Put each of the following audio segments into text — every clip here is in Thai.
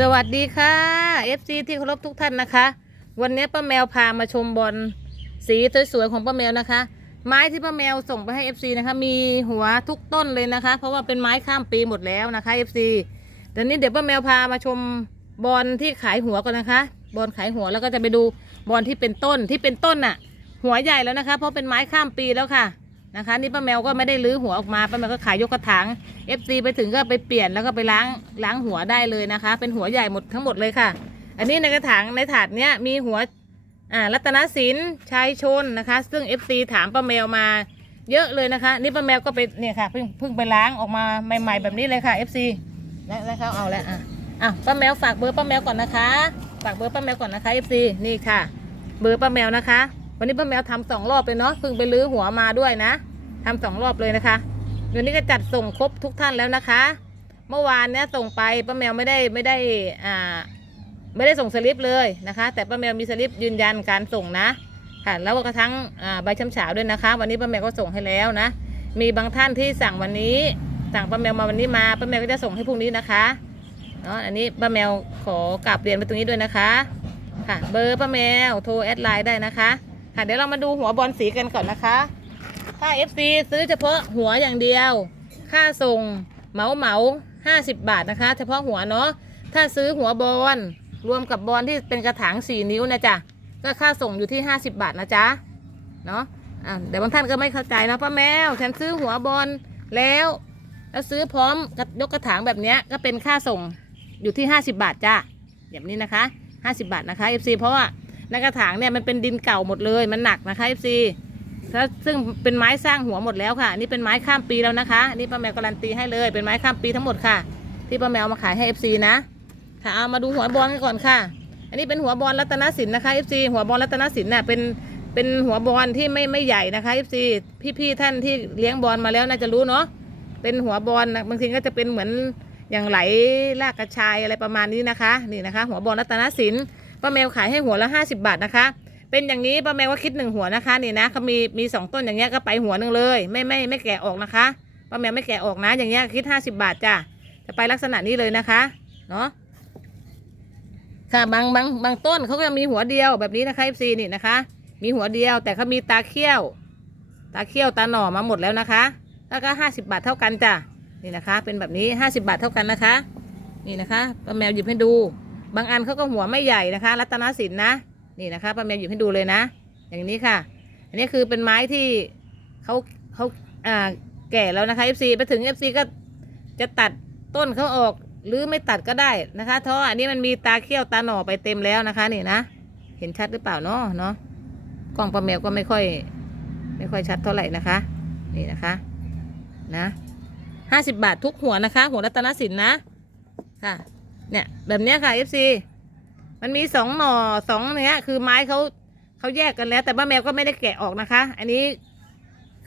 สวัสดีค่ะ FC ที่เคารพทุกท่านนะคะ วันนี้ป้าแมวพามาชมบอลสีสวยๆของป้าแมวนะคะ ไม้ที่ป้าแมวส่งไปให้ FC นะคะ มีหัวทุกต้นเลยนะคะ เพราะว่าเป็นไม้ข้ามปีหมดแล้วนะคะ FC แต่นี้เดี๋ยวป้าแมวพามาชมบอลที่ขายหัวก่อนนะคะบอลขายหัวแล้วก็จะไปดูบอลที่เป็นต้นที่เป็นต้นน่ะ หัวใหญ่แล้วนะคะ เพราะเป็นไม้ข้ามปีแล้วค่ะ นะคะ นี่ป้าแมวก็ไม่ได้รื้อหัวออกมาป้าแมวก็ขายยกกระถาง FC ไปถึงก็ไปเปลี่ยนแล้วก็ไปล้างล้างหัวได้เลยนะคะ เป็นหัวใหญ่หมดทั้งหมดเลยค่ะ อันนี้ในกระถางในถาดเนี้ยมีหัวอ่ารัตนศิลป์ชัยชนนะคะ ซึ่ง FC ถามป้าแมวมาเยอะเลยนะคะ นี่ป้าแมวก็ไปเนี่ยค่ะเพิ่งเพิ่งไปล้างออกมาใหม่ ๆ แบบนี้เลยค่ะ FC และแล้วเขาเอาแล้วอะอะป้าแมวฝากเบอร์ป้าแมวก่อนนะคะ ฝากเบอร์ป้าแมวก่อนนะคะ FC นี่ค่ะ เบอร์ป้าแมวนะคะ วันนี้ป้าแมวทำสองรอบเลยเนาะเพิ่งไปลื้อหัวมาด้วยนะทำสองรอบเลยนะคะวันนี้ก็จัดส่งครบทุกท่านแล้วนะคะ เมื่อวานเนี้ยส่งไปป้าแมวไม่ได้ไม่ได้อ่าไม่ได้ส่งสลิปเลยนะคะ แต่ป้าแมวมีสลิปยืนยันการส่งนะค่ะแล้วก็ทั้งใบช้ำฉาวด้วยนะคะ วันนี้ป้าแมวก็ส่งให้แล้วนะ มีบางท่านที่สั่งวันนี้ สั่งป้าแมวมาวันนี้มาป้าแมวก็จะส่งให้พรุ่งนี้นะคะเนาะอันนี้ป้าแมวขอกราบเรียนไปตรงนี้ด้วยนะคะ ค่ะ เบอร์ป้าแมวโทรแอดไลน์ได้นะคะ ค่ะเดี๋ยวเรามาดูหัวบอลสีกันก่อนนะคะถ้า FC ซื้อเฉพาะหัวอย่างเดียว ค่าส่งเหมาเหมาห้าสิบบาทนะคะ เฉพาะหัวเนาะ ถ้าซื้อหัวบอลรวมกับบอลที่เป็นกระถางสี่นิ้วนะจ๊ะ ก็ค่าส่งอยู่ที่ห้าสิบบาทนะจ๊ะ เนาะอ่าเดี๋ยวบางท่านก็ไม่เข้าใจนะป้าแมว ฉันซื้อหัวบอลแล้ว แล้วซื้อพร้อมยกกระถางแบบนี้ก็เป็นค่าส่งอยู่ที่ห้าสิบบาทจ้ะแบบนี้นะคะห้าสิบบาทนะคะ FC เพราะว่า ในกระถางเนี่ยมันเป็นดินเก่าหมดเลยมันหนักนะคะ FC ถ้าซึ่งเป็นไม้สร้างหัวหมดแล้วค่ะนี่เป็นไม้ข้ามปีแล้วนะคะนี่ป้าแมวการันตีให้เลยเป็นไม้ข้ามปีทั้งหมดค่ะ ที่ป้าแมวเอามาขายให้ FC นะค่ะเอามาดูหัวบอลกันก่อนค่ะ อันนี้เป็นหัวบอลรัตนสินนะคะ FC หัวบอลรัตนสินน่ะเป็นเป็นหัวบอลที่ไม่ไม่ใหญ่นะคะ FC พี่ๆท่านที่เลี้ยงบอลมาแล้วน่าจะรู้เนาะเป็นหัวบอลบางทีก็จะเป็นเหมือนอย่างไหลลากกระชายอะไรประมาณนี้นะคะ นี่นะคะ หัวบอลรัตนสิน ป้าแมวขายให้หัวละ 50 บาทนะคะ เป็นอย่างนี้ป้าแมวก็คิดหนึ่งหัวนะคะนี่นะเขามีมีสองต้นอย่างเงี้ยก็ไปหัวหนึ่งเลย ไม่ไม่ไม่แกะออกนะคะป้าแมวไม่แกะออกนะ อย่างเงี้ยคิดห้าสิบาทจ้ะจะไปลักษณะนี้เลยนะคะเนาะค่ะบางบางบางต้นเขาก็จะมีหัวเดียวแบบนี้นะคะ FC นี่นะคะ มีหัวเดียวแต่เขามีตาเขี้ยว ตาเขี้ยวตาหน่อมาหมดแล้วนะคะ แล้วก็ห้าสิบาทเท่ากันจ้ะนี่นะคะ เป็นแบบนี้ห้าสิบาทเท่ากันนะคะ นี่นะคะป้าแมวหยิบให้ดู บางอันเขาก็หัวไม่ใหญ่นะคะ รัตนสินนะนี่นะคะป้าแมวหยิบให้ดูเลยนะ อย่างนี้ค่ะ อันนี้คือเป็นไม้ที่เขาเขาอ่าแก่แล้วนะคะ FC ไปถึง FC ก็จะตัดต้นเขาออกหรือไม่ตัดก็ได้นะคะเพราะอันนี้มันมีตาเขี้ยวตาหน่อไปเต็มแล้วนะคะนี่นะ เห็นชัดหรือเปล่าเนาะเนาะกล้องป้าแมวก็ไม่ค่อย ไม่ค่อยชัดเท่าไหร่นะคะ นี่นะคะนะห้าสิบบาททุกหัวนะคะ หัวรัตนสินนะค่ะ เนี่ยแบบเนี้ยค่ะ FC มันมีสองหน่อสองเนี้ย คือไม้เขาเขาแยกกันแล้ว แต่ป้าแมวก็ไม่ได้แกะออกนะคะ อันนี้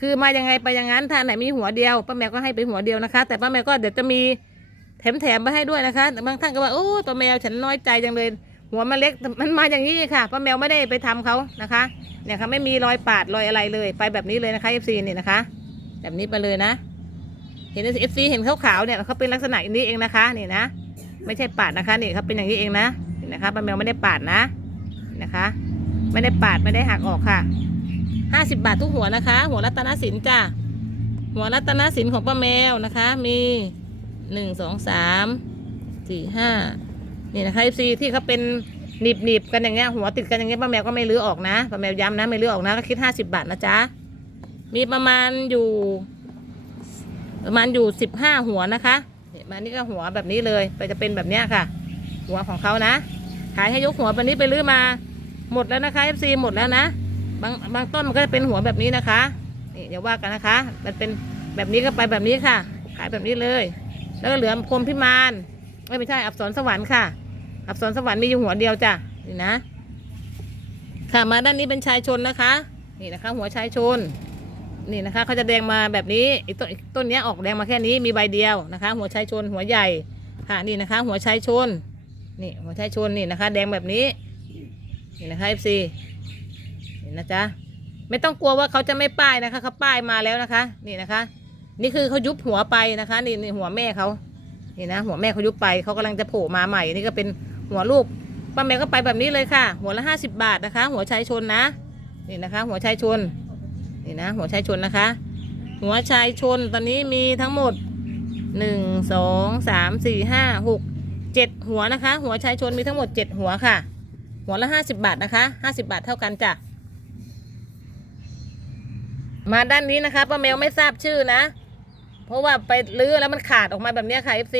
คือมายังไงไปอย่างนั้นถ้าไหนมีหัวเดียวป้าแมวก็ให้ไปหัวเดียวนะคะ แต่ป้าแมวก็เดี๋ยวจะมีแถมแถมๆมาให้ด้วยนะคะแต่บางท่านก็ว่าโอ้ป้าแมวฉันน้อยใจจังเลย หัวมันเล็กมันมาอย่างนี้ค่ะป้าแมวไม่ได้ไปทำเขานะคะเนี่ยค่ะไม่มีรอยปาดรอยอะไรเลย ไปแบบนี้เลยนะคะ FC นี่นะคะ แบบนี้ไปเลยนะ เห็น FC เห็นขาวๆเนี่ยเขาเป็นลักษณะอย่างนี้เองนะคะนี่นะ ไม่ใช่ปาดนะคะนี่เขาเป็นอย่างนี้เองนะนี่นะคะป้าแมวไม่ได้ปาดนะนะคะ ไม่ได้ปาดไม่ได้หักออกค่ะห้าสิบบาททุกหัวนะคะ หัวรัตนสินจ้ะหัวรัตนสินของป้าแมวนะคะ มีหนึ่งสองสามสี่ห้านี่นะคะ FC ที่เขาเป็นหนีบหนีบกันอย่างเงี้ยหัวติดกันอย่างเงี้ยป้าแมวก็ไม่ลื้อออกนะป้าแมวย้ำนะไม่ลื้อออกนะก็คิดห้าสิบบาทนะจ๊ะมีประมาณอยู่ ประมาณอยู่สิบห้าหัวนะคะ เนี่ยมานี่ก็หัวแบบนี้เลยไปจะเป็นแบบเนี้ยค่ะ หัวของเขานะ ขายให้ยกหัวแบบนี้ไปลื้อมา หมดแล้วนะคะ FC หมดแล้วนะ บางบางต้นมันก็จะเป็นหัวแบบนี้นะคะนี่อย่าว่ากันนะคะ มันเป็นแบบนี้ก็ไปแบบนี้ค่ะ ขายแบบนี้เลย แล้วก็เหลือพรมพิมานเอ้ยไม่ใช่อับสรสวรรค์ค่ะ อับสรสวรรค์มีอยู่หัวเดียวจ้ะนี่นะ ค่ะมาด้านนี้เป็นชายชนนะคะ นี่นะคะ หัวชายชน นี่นะคะเขาจะแดงมาแบบนี้ไอ้ต้นต้นนี้ออกแดงมาแค่นี้มีใบเดียวนะคะ หัวชายชนหัวใหญ่ค่ะนี่นะคะ หัวชายชนนี่หัวชายชนนี่นะคะ แดงแบบนี้นี่นะคะ FC นี่นะจ๊ะไม่ต้องกลัวว่าเขาจะไม่ป้ายนะคะเขาป้ายมาแล้วนะคะ นี่นะคะ นี่คือเขายุบหัวไปนะคะ นี่นี่หัวแม่เขานี่นะ หัวแม่เขายุบไปเขากำลังจะโผล่มาใหม่ นี่ก็เป็นหัวลูกป้าแมวก็ไปแบบนี้เลยค่ะ หัวละห้าสิบบาทนะคะ หัวชายชนนะนี่นะคะ หัวชายชน นี่นะ หัวชายชนนะคะ หัวชายชนตอนนี้มีทั้งหมดหนึ่งสองสามสี่ห้าหกเจ็ดหัวนะคะ หัวชายชนมีทั้งหมดเจ็ดหัวค่ะ หัวละห้าสิบบาทนะคะห้าสิบาทเท่ากันจ้ะมาด้านนี้นะคะป้าแมวไม่ทราบชื่อนะ เพราะว่าไปลื้อแล้วมันขาดออกมาแบบนี้ยค่ะ FC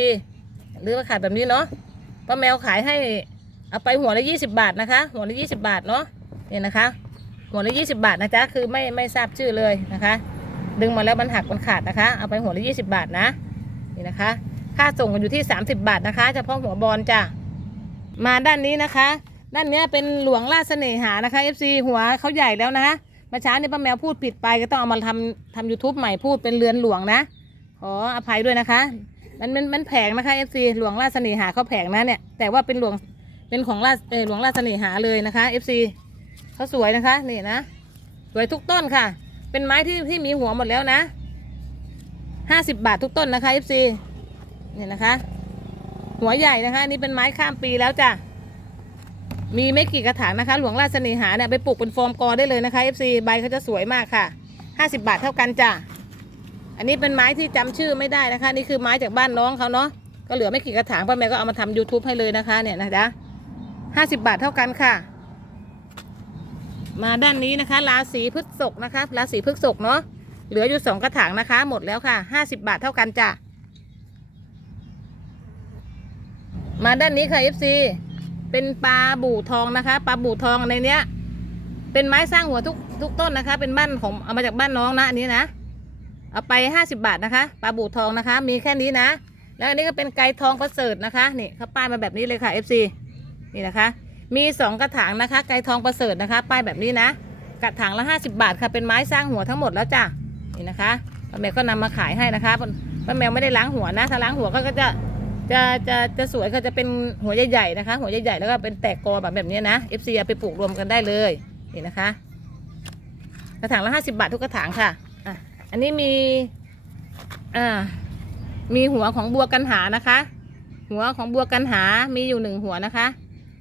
ลื้อมาขาดแบบนี้เนาะป้าแมวขายให้เอาไปหัวละยี่สิบาทนะคะ หัวละยี่สิบาทเนาะเนี่ยนะคะ หัวละยี่สิบาทนะจ๊ะคือไม่ไม่ทราบชื่อเลยนะคะ ดึงมาแล้วมันหักมันขาดนะคะ เอาไปหัวละยี่สิบาทนะนี่นะคะ ค่าส่งกันอยู่ที่สามสิบาทนะคะ เฉพาะหัวบอลจ้ะมาด้านนี้นะคะ ด้านนี้เป็นหลวงราชเสน่หานะคะ FC หัวเขาใหญ่แล้วนะคะมื่อเช้าเนี่ยป้าแมวพูดผิดไปก็ต้องเอามาทำทำยูทูบใหม่พูดเป็นเรือนหลวงนะขออภัยด้วยนะคะ มันมันมันแผงนะคะ FC หลวงราชเสน่หาเขาแผงนะเนี่ยแต่ว่าเป็นหลวงเป็นของราชเออหลวงราชเสน่หาเลยนะคะ FC เขาสวยนะคะนี่นะสวยทุกต้นค่ะ เป็นไม้ที่ที่มีหัวหมดแล้วนะห้าสิบบาททุกต้นนะคะ FC นี่นะคะ หัวใหญ่นะคะนี่เป็นไม้ข้ามปีแล้วจ้ะมีไม่กี่กระถางนะคะ หลวงราชเสน่หาเนี่ยไปปลูกเป็นฟอร์มกอได้เลยนะคะ FC ใบเขาจะสวยมากค่ะห้าสิบบาทเท่ากันจ้ะอันนี้เป็นไม้ที่จำชื่อไม่ได้นะคะ นี่คือไม้จากบ้านน้องเขาเนาะก็เหลือไม่กี่กระถางป้าแม่ก็เอามาทำ YouTube ให้เลยนะคะเนี่ยนะจ๊ะห้าสิบบาทเท่ากันค่ะ มาด้านนี้นะคะราศีพฤษภนะคะราศีพฤษภเนาะเหลืออยู่สองกระถางนะคะ หมดแล้วค่ะห้าสิบบาทเท่ากันจ้ะมาด้านนี้ค่ะ FC เป็นปลาบู่ทองนะคะปลาบู่ทองในเนี้ย เป็นไม้สร้างหัวทุกทุกต้นนะคะ เป็นบ้านของเอามาจากบ้านน้องนะอันนี้นะเอาไปห้าสิบาทนะคะปลาบู่ทองนะคะ มีแค่นี้นะ แล้วอันนี้ก็เป็นไก่ทองประเสริฐนะคะนี่เขาป้ายมาแบบนี้เลยค่ะ FC นี่นะคะ มีสองกระถางนะคะ ไก่ทองประเสริฐนะคะ ป้ายแบบนี้นะ กระถางละห้าสิบาทค่ะ เป็นไม้สร้างหัวทั้งหมดแล้วจ้ะ นี่นะคะป้าแมวก็นำมาขายให้นะคะป้าแมวไม่ได้ล้างหัวนะ ถ้าล้างหัวก็จะจะจะจะสวยก็จะเป็นหัวใหญ่ๆนะคะ หัวใหญ่ๆแล้วก็เป็นแตกกอแบบแบบนี้นะ FC เอาไปปลูกรวมกันได้เลย นี่นะคะ กระถางละห้าสิบาททุกกระถางค่ะอะ อันนี้มีอ่ามีหัวของบัวกันหานะคะ หัวของบัวกันหามีอยู่หนึ่งหัวนะคะ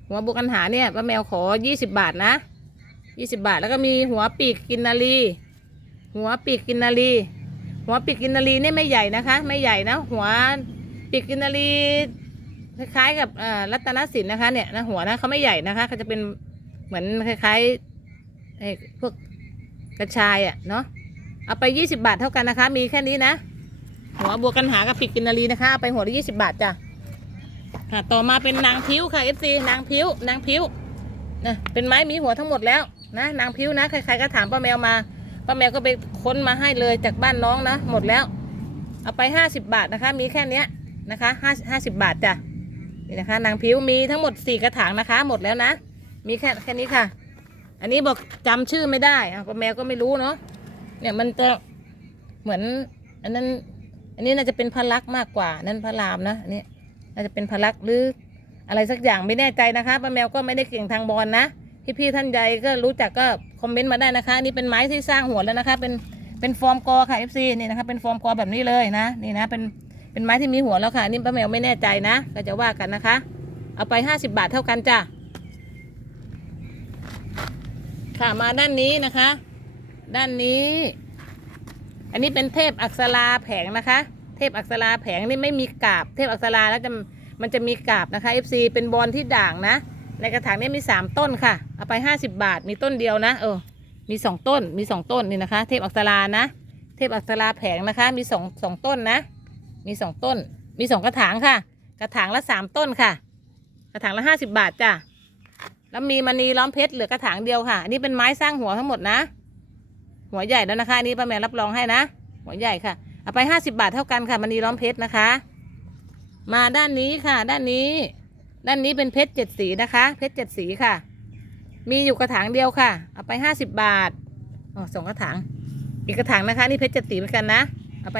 หัวบัวกันหาเนี่ยป้าแมวขอยี่สิบาทนะยี่สิบาทแล้วก็มีหัวปีกกินนารีหัวปีกกินนารีหัวปีกกินนารีเนี่ยไม่ใหญ่นะคะ ไม่ใหญ่นะ หัวปีกกินนารีคล้ายๆกับอ่ารัตนสินนะคะเนี่ยนะหัวนะเขาไม่ใหญ่นะคะเขาจะเป็นเหมือนคล้ายๆไอ้พวกกระชายอะ่ะเนาะเอาไปยี่สิบาทเท่ากันนะคะ มีแค่นี้นะ หัวบัวกันหากับปีกกินนารีนะคะเอาไปหัวละยี่สิบาทจ้ะ ค่ะ ต่อมาเป็นนางพิ้วค่ะ FC นางพิ้วนางพิ้วนะเป็นไม้มีหัวทั้งหมดแล้วนะนางพิ้วนะใครๆก็ถามป้าแมวมาป้าแมวก็ไปค้นมาให้เลยจากบ้านน้องนะหมดแล้ว เอาไปห้าสิบาทนะคะ มีแค่เนี้ยนะคะห้าห้าสิบบาทจ้ะนี่นะคะ นางพิ้วมีทั้งหมดสี่กระถางนะคะ หมดแล้วนะ มีแค่แค่นี้ค่ะ อันนี้บอกจำชื่อไม่ได้ป้าแมวก็ไม่รู้เนาะเนี่ยมันจะเหมือน อันนั้น อันนี้น่าจะเป็นพระลักษมากกว่านั่นพระรามนะอันนี้ น่าจะเป็นพลักหรืออะไรสักอย่างไม่แน่ใจนะคะป้าแมวก็ไม่ได้เก่งทางบอลนะพี่พี่ๆท่านใดก็รู้จักก็คอมเมนต์มาได้นะคะ นี่เป็นไม้ที่สร้างหัวแล้วนะคะ เป็นเป็นฟอร์มกอค่ะ FC นี่นะคะเป็นฟอร์มกอแบบนี้เลยนะนี่นะเป็นเป็นไม้ที่มีหัวแล้วค่ะนี่ป้าแมวไม่แน่ใจนะ ก็จะว่ากันนะคะ เอาไปห้าสิบบาทเท่ากันจ้ะค่ะมาด้านนี้นะคะ ด้านนี้ อันนี้เป็นเทพอักษราแผงนะคะ เทพอักษราแผงนี่ไม่มีกาบ เทพอักษราแล้วจะมันจะมีกาบนะคะ FC เป็นบอลที่ด่างนะ ในกระถางนี้มีสามต้นค่ะ เอาไปห้าสิบาทมีต้นเดียวนะ เออ มีสองต้นมีสองต้นนี่นะคะ เทพอักษรานะ เทพอักษราแผงนะคะ มีสองสองต้นนะ มีสองต้น มีสองกระถางค่ะ กระถางละสามต้นค่ะ กระถางละห้าสิบาทจ้ะแล้วมีมณีล้อมเพชรเหลือกระถางเดียวค่ะอันนี้เป็นไม้สร้างหัวทั้งหมดนะ หัวใหญ่แล้วนะคะอันนี้ป้าแมวรับรองให้นะ หัวใหญ่ค่ะ เอาไปห้าสิบาทเท่ากันค่ะมณีล้อมเพชรนะคะ มาด้านนี้ค่ะ ด้านนี้ ด้านนี้เป็นเพชรเจ็ดสีนะคะ เพชรเจ็ดสีค่ะ มีอยู่กระถางเดียวค่ะ เอาไปห้าสิบบาทอ๋อสองกระถาง อีกกระถางนะคะ นี่เพชรเจ็ดสีเหมือนกันนะ เอาไป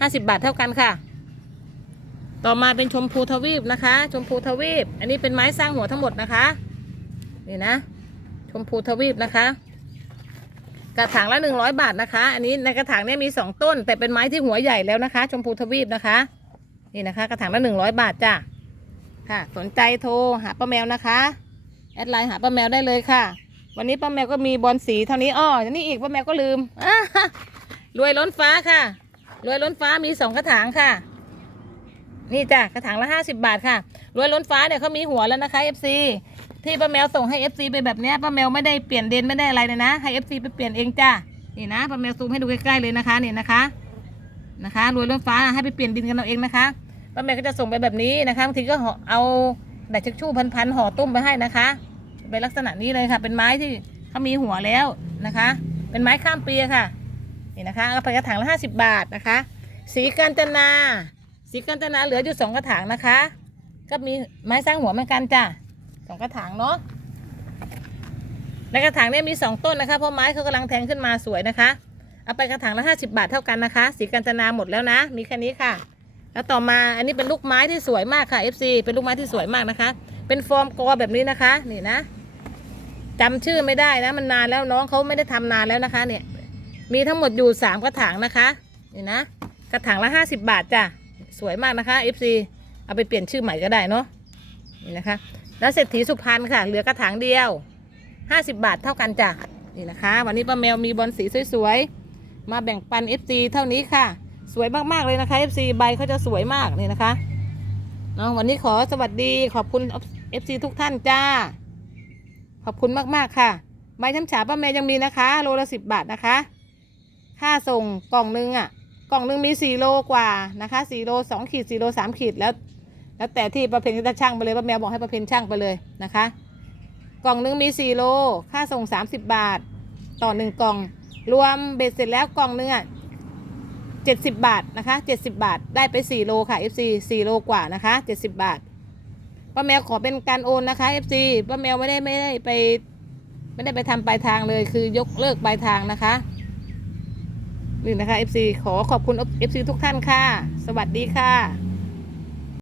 ห้าสิบาทเท่ากันค่ะ ต่อมาเป็นชมพูทวีปนะคะ ชมพูทวีป อันนี้เป็นไม้สร้างหัวทั้งหมดนะคะ นี่นะ ชมพูทวีปนะคะ กระถางละหนึ่งร้อยบาทนะคะ อันนี้ในกระถางเนี่ยมีสองต้น แต่เป็นไม้ที่หัวใหญ่แล้วนะคะ ชมพูทวีปนะคะ นี่นะคะ กระถางละหนึ่งร้อยบาทจ้ะค่ะ สนใจโทรหาป้าแมวนะคะแอดไลน์หาป้าแมวได้เลยค่ะ วันนี้ป้าแมวก็มีบอลสีเท่านี้อ้อนี่อีกป้าแมวก็ลืมอ่ารวยล้นฟ้าค่ะรวยล้นฟ้ามีสองกระถางค่ะ นี่จ้ะกระถางละห้าสิบาทค่ะรวยล้นฟ้าเนี่ยเขามีหัวแล้วนะคะ FC ที่ป้าแมวส่งให้ FC ไปแบบเนี้ยป้าแมวไม่ได้เปลี่ยนเดนไม่ได้อะไรเลยนะ ให้ FC ไปเปลี่ยนเองจ้ะนี่นะป้าแมวซูมให้ดูใกล้ๆเลยนะคะนี่นะคะนะคะรวยล้นฟ้าให้ไปเปลี่ยนดินกันเอาเองนะคะป้าแมวก็จะส่งไปแบบนี้นะคะบางทีก็ห่อเอาดัดชักชู่พันๆห่อตุ้มไปให้นะคะเป็นลักษณะนี้เลยค่ะ เป็นไม้ที่เขามีหัวแล้วนะคะ เป็นไม้ข้ามปีค่ะนี่นะคะเอาไปกระถางละห้าสิบบาทนะคะ สีกาญจนา สีกาญจนาเหลืออยู่สองกระถางนะคะ ก็มีไม้สร้างหัวเหมือนกันจ้ะ สองกระถางเนาะในกระถางเนี่ยมีสองต้นนะคะเพราะไม้เขากำลังแทงขึ้นมาสวยนะคะ เอาไปกระถางละห้าสิบาทเท่ากันนะคะ สีกาญจนาหมดแล้วนะ มีแค่นี้ค่ะ แล้วต่อมาอันนี้เป็นลูกไม้ที่สวยมากค่ะ FC เป็นลูกไม้ที่สวยมากนะคะ เป็นฟอร์มกอแบบนี้นะคะ นี่นะจำชื่อไม่ได้นะ มันนานแล้วน้องเขาไม่ได้ทำนานแล้วนะคะ เนี่ย มีทั้งหมดอยู่สามกระถางนะคะนี่นะกระถางละห้าสิบบาทจ้ะสวยมากนะคะ FC เอาไปเปลี่ยนชื่อใหม่ก็ได้เนาะนี่นะคะ แล้วเศรษฐีสุพรรณค่ะ เหลือกระถางเดียวห้าสิบบาทเท่ากันจ้ะนี่นะคะ วันนี้ป้าแมวมีบอลสีสวยๆ มาแบ่งปัน FC เท่านี้ค่ะ สวยมากๆเลยนะคะ FC ใบเขาจะสวยมากนี่นะคะเนาะวันนี้ขอสวัสดีขอบคุณ FC ทุกท่านจ้า ขอบคุณมากๆค่ะ ใบช้ำฉาป้าแมวยังมีนะคะ โลละสิบบาทนะคะ ค่าส่งกล่องนึงอะ กล่องหนึงมีสี่โลกว่านะคะสี่โลสองขีดสี่โลสามขีดแล้ว แล้วแต่ที่ประเพณจะช่างไปเลยป้าแมวบอกให้ประเพณช่างไปเลยนะคะ กล่องหนึงมีสี่โลค่าส่งสามสิบบาท ต่อหนึ่งกล่อง รวมเบ็ดเสร็จแล้วกล่องหนึงอะเจ็ดสิบบาทนะคะเจ็ดสิบาทได้ไปสี่โลค่ะ FC สี่โลกว่านะคะเจ็ดสิบาทป้าแมวขอเป็นการโอนนะคะ FC ป้าแมวไม่ได้ไม่ได้ไป ไม่ได้ไปทำปลายทางเลยคือยกเลิกปลายทางนะคะนี่นะคะ FC ขอขอบคุณ FC ทุกท่านค่ะ สวัสดีค่ะ